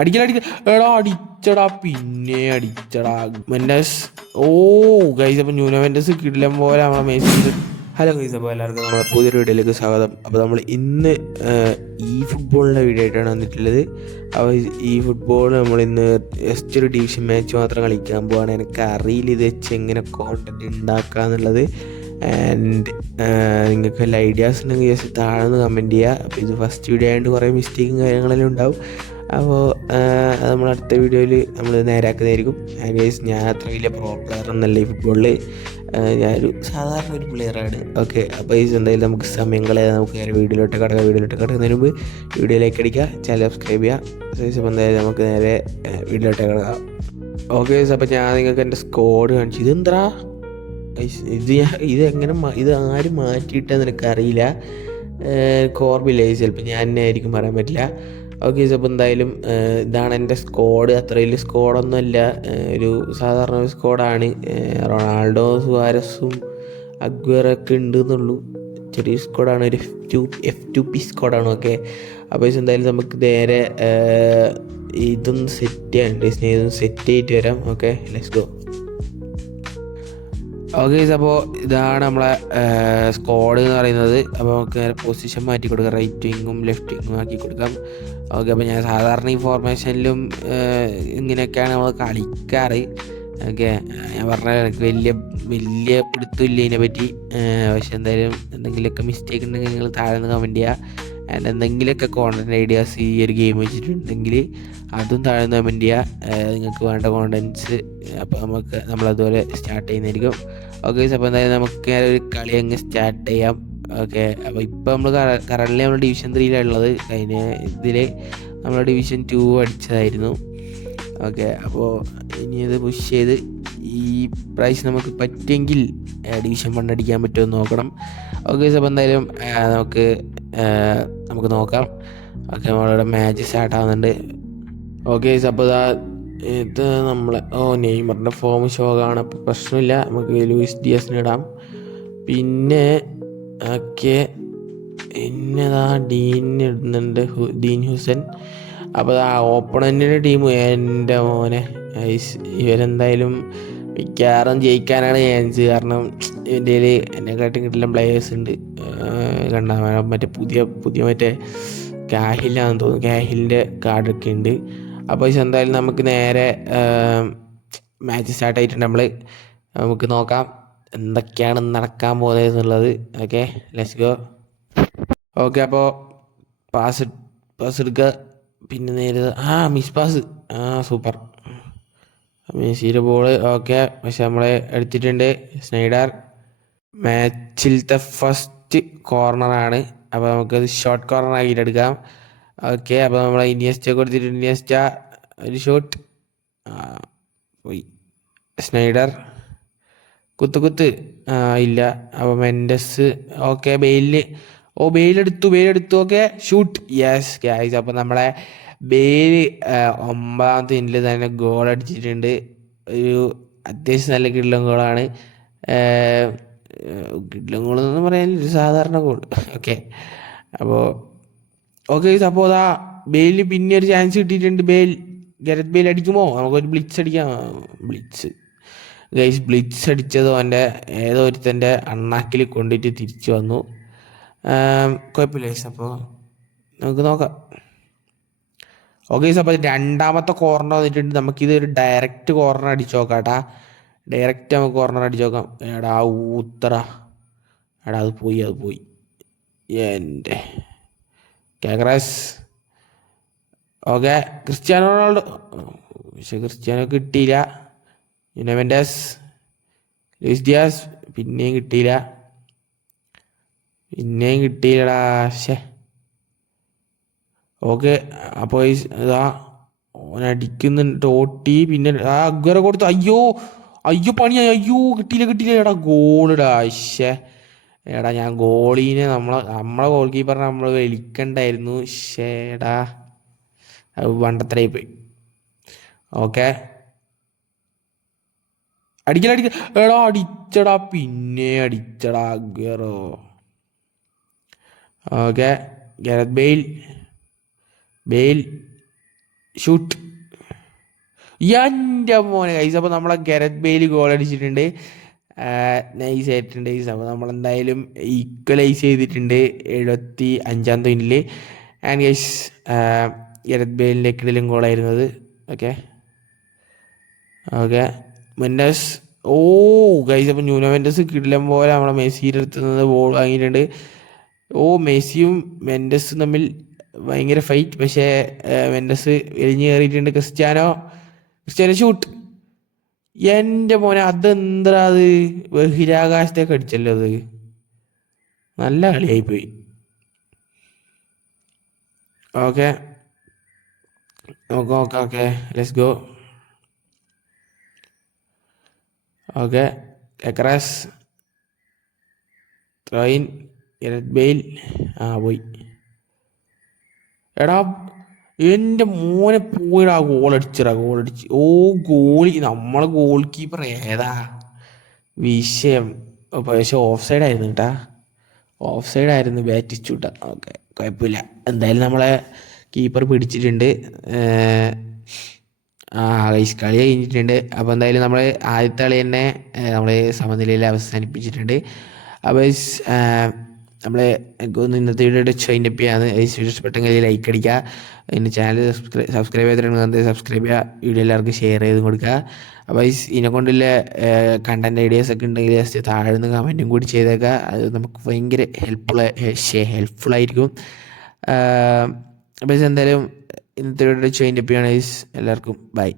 അടിക്കല എടാ അടിച്ചടാ പിന്നെ അടിച്ചടാ മെൻഡസ്. ഓ ഗൈസ്, അപ്പം ന്യൂനോ മെൻഡസ് കിടിലം പോലെ നമ്മളെ മെസ്സി. ഹലോ ഗൈസ്, അപ്പോൾ എല്ലാവർക്കും നമ്മളെ പുതിയൊരു വീഡിയോയിലേക്ക് സ്വാഗതം. അപ്പോൾ നമ്മൾ ഇന്ന് ഈ ഫുട്ബോളിൻ്റെ വീഡിയോ ആയിട്ടാണ് വന്നിട്ടുള്ളത്. അപ്പോൾ ഈ ഫുട്ബോൾ നമ്മളിന്ന് ജസ്റ്റ് ഒരു ഡിവിഷൻ മാച്ച് മാത്രം കളിക്കാൻ പോവാണ്. എനിക്ക് അറിയില്ല ഇത് വെച്ച് എങ്ങനെ കോണ്ടന്റ് ഉണ്ടാക്കുക എന്നുള്ളത്. ആൻഡ് നിങ്ങൾക്ക് വല്ല ഐഡിയാസ് ഉണ്ടെങ്കിൽ ജസ്റ്റ് താഴെ നിന്ന് കമൻറ്റ് ചെയ്യുക. അപ്പോൾ ഇത് ഫസ്റ്റ് വീഡിയോ ആയതുകൊണ്ട് കുറേ മിസ്റ്റേക്കും കാര്യങ്ങളെല്ലാം ഉണ്ടാവും. അപ്പോൾ അത് നമ്മൾ അടുത്ത വീഡിയോയിൽ നമ്മൾ നേരാക്കുന്നതായിരിക്കും. ഗൈസ്, ഞാൻ അത്ര വലിയ പ്രോ പ്ലെയർ ഒന്നല്ല ഈ ഫുട്ബോളിൽ. ഞാനൊരു സാധാരണ ഒരു പ്ലെയറാണ്. ഓക്കെ, അപ്പോൾ ഈ എന്തായാലും നമുക്ക് സമയം കളയാതെ നമുക്ക് നേരെ വീഡിയോയിലോട്ട് കിടക്കുന്നതിന് മുമ്പ് വീഡിയോ ലൈക്ക് അടിക്കുക, ചാനൽ സബ്സ്ക്രൈബ് ചെയ്യുക. അപ്പോൾ എന്തായാലും നമുക്ക് നേരെ വീഡിയോയിലോട്ട് കിടക്കാം. ഓക്കെ ഗൈസ്, അപ്പോൾ ഞാൻ നിങ്ങൾക്ക് എൻ്റെ സ്കോഡ് കാണിച്ചു. ഇതെന്താ ഇത് ആരും മാറ്റിയിട്ടെന്ന് എനിക്കറിയില്ല. കോർബില്ലേ, ചിലപ്പോൾ ഞാൻ തന്നെ ആയിരിക്കും, പറയാൻ പറ്റില്ല. ഓക്കെ, അപ്പോൾ എന്തായാലും ഇതാണ് എൻ്റെ സ്ക്വാഡ്. അത്ര വലിയ സ്ക്വാഡൊന്നുമല്ല, ഒരു സാധാരണ ഒരു സ്ക്വാഡാണ്. റൊണാൾഡോ, സുവാരസും അഗ്വറൊക്കെ ഉണ്ടെന്നുള്ളൂ. ചെറിയ സ്ക്വാഡാണ്, ഒരു F2P സ്ക്വാഡാണ്. ഓക്കെ, അപ്പോൾ എന്തായാലും നമുക്ക് നേരെ ഇതൊന്ന് സെറ്റ് ചെയ്യാനുണ്ട്. ഇതൊന്ന് സെറ്റ് ചെയ്തിട്ട് വരാം. Okay, let's go. ഓക്കെ, അപ്പോൾ ഇതാണ് നമ്മളെ സ്ക്വാഡ് എന്ന് പറയുന്നത്. അപ്പോൾ നമുക്ക് പൊസിഷൻ മാറ്റി കൊടുക്കാം, റൈറ്റ് വിങ്ങും ലെഫ്റ്റ് വിങ്ങും ആക്കി കൊടുക്കാം. ഓക്കെ, അപ്പോൾ ഞാൻ സാധാരണ ഈ ഫോർമേഷനിലും ഇങ്ങനെയൊക്കെയാണ് നമ്മൾ കളിക്കാറ്. ഓക്കെ, ഞാൻ പറഞ്ഞ എനിക്ക് വലിയ പിടുത്തമില്ല ഇതിനെപ്പറ്റി. പക്ഷെ എന്തായാലും എന്തെങ്കിലുമൊക്കെ മിസ്റ്റേക്ക് ഉണ്ടെങ്കിൽ നിങ്ങൾ താഴെ നിന്ന് കമൻറ്റ് ചെയ്യുക. ആൻഡ് എന്തെങ്കിലുമൊക്കെ കോണ്ടൻറ്റ് ഐഡിയാസ് ഈ ഒരു ഗെയിം വെച്ചിട്ടുണ്ടെങ്കിൽ അതും താഴെ നിന്ന് കമൻറ്റ് ചെയ്യുക, നിങ്ങൾക്ക് വേണ്ട കോണ്ടൻറ്റ്സ്. അപ്പോൾ നമ്മളതുപോലെ സ്റ്റാർട്ട് ചെയ്യുന്നതായിരിക്കും. ഓക്കെ, അപ്പോൾ എന്തായാലും നമുക്ക് ഒരു കളി അങ്ങ് സ്റ്റാർട്ട് ചെയ്യാം. ഓക്കെ, അപ്പോൾ ഇപ്പോൾ നമ്മൾ കറൻറ്റ്ലി നമ്മൾ ഡിവിഷൻ 3-ലാണ്. കഴിഞ്ഞ ഇതിൽ നമ്മൾ ഡിവിഷൻ 2 അടിച്ചതായിരുന്നു. ഓക്കെ, അപ്പോൾ ഇനി ഇത് പുഷ് ചെയ്ത് ഈ പ്രാവശ്യം നമുക്ക് പറ്റുമെങ്കിൽ ഡിവിഷൻ 1 അടിക്കാൻ പറ്റുമെന്ന് നോക്കണം. ഓക്കെ, അപ്പോൾ എന്തായാലും നമുക്ക് നോക്കാം. ഓക്കെ, നമ്മളിവിടെ മാച്ച് സ്റ്റാർട്ട് ആവുന്നുണ്ട്. ഓക്കെ, അപ്പോൾ ഇത് നമ്മളെ നെയ്മറിൻ്റെ ഫോം ഷോ കാണാം. അപ്പോൾ പ്രശ്നമില്ല, നമുക്ക് ലൂയിസ് ഡിയാസിന് ഇടാം. പിന്നെ ഇന്നതാ ഡീൻ ഇടുന്നുണ്ട്, ഡീൻ ഹുസൻ. അപ്പോൾ ഓപ്പണൻറ്റിൻ്റെ ടീം എൻ്റെ മോനെ ഇവരെന്തായാലും മിക്കവാറും ജയിക്കാനാണ് ചാൻസ്. കാരണം ഇവൻ്റെ എന്നെക്കാട്ടും കിട്ടില്ല പ്ലേയേഴ്സ് ഉണ്ട്. മറ്റേ പുതിയ മറ്റേ കാഹിലാണെന്ന് തോന്നുന്നു, കാഹിലിൻ്റെ കാർഡൊക്കെ ഉണ്ട്. അപ്പോൾ എന്തായാലും നമുക്ക് നേരെ മാച്ച് സ്റ്റാർട്ട് ആയിട്ടുണ്ട്. നമുക്ക് നോക്കാം എന്തൊക്കെയാണ് നടക്കാൻ പോകുന്നത് എന്നുള്ളത്. Okay, let's go. ഓക്കെ, അപ്പോൾ പാസ് എടുക്കുക. പിന്നെ നേരെ മിസ് പാസ്. സൂപ്പർ, മെസ്സിയുടെ ബോള്. ഓക്കെ, പക്ഷെ നമ്മളെ എടുത്തിട്ടുണ്ട് സ്നൈഡർ. മാച്ചിലത്തെ ഫസ്റ്റ് കോർണറാണ്. അപ്പോൾ നമുക്കത് ഷോർട്ട് കോർണർ ആക്കിയിട്ട് എടുക്കാം. ഓക്കെ, അപ്പോൾ നമ്മൾ ഇനിയസ്റ്റ കൊടുത്തിട്ട് ഇനിയസ്റ്റ ഒരു ഷോട്ട് പോയി. സ്നൈഡർ കുത്ത് ഇല്ല. അപ്പോൾ മെൻഡസ്. ഓക്കെ, ബെയിലെടുത്തു. Okay, shoot. യെസ് ഗൈസ്, അപ്പോൾ നമ്മളെ ബെയില് 9ാമത്തെ മിനിറ്റിൽ തന്നെ ഗോൾ അടിച്ചിട്ടുണ്ട്. ഒരു അത്യാവശ്യം നല്ല കിടിലൻ ഗോളാണ്. കിടിലൻ ഗോളെന്ന് പറയാൻ ഒരു സാധാരണ ഗോൾ. ഓക്കെ, അപ്പോൾ അപ്പോൾ ബെയിലിന് പിന്നെ ഒരു ചാൻസ് കിട്ടിയിട്ടുണ്ട്. ഗരത് ബെയിൽ അടിക്കുമോ? നമുക്കൊരു ബ്ലിറ്റ്സ് അടിക്കാം. ബ്ലിറ്റ്സ് അടിച്ചത് അവൻ്റെ ഏതോ ഒരുത്തൻ്റെ അണ്ണാക്കിൽ കൊണ്ടിട്ട് തിരിച്ചു വന്നു. കുഴപ്പമില്ല. അപ്പോൾ നമുക്ക് നോക്കാം. ഓക്കെ, അപ്പോൾ രണ്ടാമത്തെ കോർണർ വന്നിട്ടുണ്ട്. നമുക്കിത് ഒരു ഡയറക്റ്റ് കോർണർ അടിച്ചു നോക്കാം. ഡയറക്റ്റ് നമുക്ക് കോർണർ അടിച്ചു നോക്കാം. അത് പോയി എൻ്റെ കാഗ്രസ്. Okay, Cristiano Ronaldo. പക്ഷെ ക്രിസ്ത്യാനോ കിട്ടിയില്ല. Nuno Mendes, Luis Diaz. പിന്നെയും കിട്ടിയില്ലടാ. ഓക്കെ, അപ്പോൾ ഓനടിക്കുന്നുണ്ട് ഓട്ടി. പിന്നെ അഗ്വറ കൊടുത്തു. അയ്യോ പണിയായി. കിട്ടിയില്ല. എടാ ഗോളിടാ. ഞാൻ ഗോളീനെ നമ്മളെ ഗോൾ കീപ്പറിനെ നമ്മൾ വലിക്കണ്ടായിരുന്നു. എടാ വണ്ടത്തരായി പോയി. ഓക്കെ, അടിക്കല. എടാ അടിച്ചടാ, പിന്നെ അടിച്ചടാ Aguero. Okay, Gareth Bale shoot. എൻ്റെ മോനെ ഗൈസ്, അപ്പോൾ നമ്മളെ ഗരത് ബെയിൽ ഗോൾ അടിച്ചിട്ടുണ്ട്. നൈസ് ആയിട്ടുണ്ട് ഗൈസ്. അപ്പോൾ നമ്മളെന്തായാലും ഈക്വലൈസ് ചെയ്തിട്ടുണ്ട് 75-ാം മിനിറ്റിൽ. ആൻഡ് ഗൈസ് ഗരത് ബെയിലിൻ്റെ കിടിലൻ ഗോളായിരുന്നത്. Okay okay Mendes. ഓ ഗൈസ്, അപ്പോൾ ന്യൂനോ മെൻഡസ് കിടിലൻ പോലെ നമ്മളെ മെസ്സിയുടെ അടുത്ത് നിന്ന് ബോൾ വാങ്ങിയിട്ടുണ്ട്. ഓ മെസ്സിയും മെൻഡസും തമ്മിൽ ഭയങ്കര ഫൈറ്റ്. പക്ഷേ മെൻഡസ് എരിഞ്ഞ് കയറിയിട്ടുണ്ട്. Cristiano shoot. എൻ്റെ മോനെ അതെന്താ അത് ബഹിരാകാശത്തേക്ക് അടിച്ചല്ലോ. അത് നല്ല കളിയായിപ്പോയി. Okay okay okay okay let's go. Okay across throw in Bale. പോയി. എടാ എൻ്റെ മോനെ പോയിടാ, ഗോളടിച്ച്. ഓ ഗോളി, നമ്മളെ ഗോൾ കീപ്പർ ഏതാ വിഷയം. പക്ഷെ ഓഫ് സൈഡ് ആയിരുന്നു കേട്ടാ, ഓഫ് സൈഡ് ആയിരുന്നു ബാറ്റിച്ചൂട്ട. ഓക്കെ കുഴപ്പമില്ല, എന്തായാലും നമ്മളെ കീപ്പർ പിടിച്ചിട്ടുണ്ട്. കളി കഴിഞ്ഞിട്ടുണ്ട്. അപ്പോൾ എന്തായാലും നമ്മൾ ആദ്യത്തെ കളി തന്നെ നമ്മൾ സമനിലയിൽ അവസാനിപ്പിച്ചിട്ടുണ്ട്. അപ്പോൾ നമ്മൾ എനിക്കൊന്ന് ഇന്നത്തെ വീഡിയോ വൈൻഡ് അപ്പ് ചെയ്യാന്ന്. ഇഷ്ടപ്പെട്ടെങ്കിൽ ലൈക്ക് അടിക്കുക, പിന്നെ ചാനൽ സബ്സ്ക്രൈബ് ചെയ്തിട്ടുണ്ടെങ്കിൽ സബ്സ്ക്രൈബ് ചെയ്യുക, വീഡിയോ എല്ലാവർക്കും ഷെയർ ചെയ്ത് കൊടുക്കുക. അപ്പോൾ ഇതിനെ കൊണ്ടുള്ള കണ്ടൻറ് ഐഡിയാസ് ഒക്കെ ഉണ്ടെങ്കിൽ ജസ്റ്റ് താഴെ നിന്ന് കമൻറ്റും കൂടി ചെയ്തേക്കുക. അത് നമുക്ക് ഭയങ്കര ഹെൽപ്ഫുള്ളായിരിക്കും. അപ്പോൾ എന്തായാലും ഇന്നത്തെ വീഡിയോ വൈൻഡ് അപ്പ് ചെയ്യണം. എല്ലാവർക്കും ബൈ.